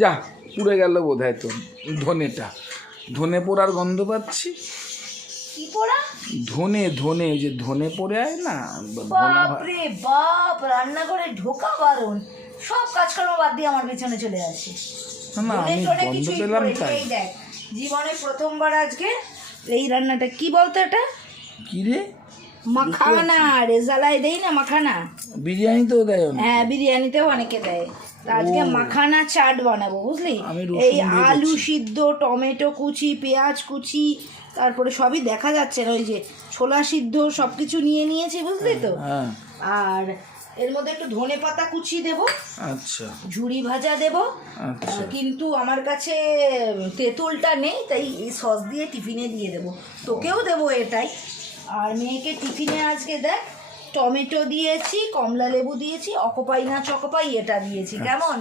যা পুড়ে গেল বোধ হয় তো ধনেটা, ধনে পোড়ার গন্ধ পাচ্ছি। কি পোড়া? ধনে ধনে ওই যে ধনে পড়ে আয় না, বাপরে বাপ, রান্নাঘরে ঢোকা বারণ, সব কাজকর্ম বাদ দিয়ে আমার পেছনে চলে আসে। না আমি গন্ধ পেলাম তাই। এই দেখ, জীবনে প্রথমবার আজকে এই রান্নাটা কি বলতো এটা? কি রে? মাখানা, রেজালায় দেই না মাখানা, বিরিয়ানিতেও দেয় অনেকে। হ্যাঁ বিরিয়ানিতেও অনেকে দেয়। তা আজকে মাখানা চাট বানাবো বুঝলি। আমি রসুন এই দিয়ে আলু করছি। সিদ্ধ, টমেটো কুচি, পেঁয়াজ কুচি, তারপরে সবই দেখা যাচ্ছে না, ওই যে ছোলা সিদ্ধ সব কিছু নিয়ে নিয়েছি বুঝলি তো। হ্যাঁ আর এর মধ্যে একটু ধনে পাতা কুচি দেবো, আচ্ছা ঝুরি ভাজা দেবো। আচ্ছা। কিন্তু আমার কাছে তেঁতুলটা নেই, তাই এই সস দিয়ে টিফিনে দিয়ে দেবো, তোকেও দেবো এটাই। আর মেয়েকে টিফিনে আজকে দেখ টমেটো দিয়েছি, কমলা লেবু দিয়েছি, অকপাই না চকপাই এটা দিয়েছি, কেমন?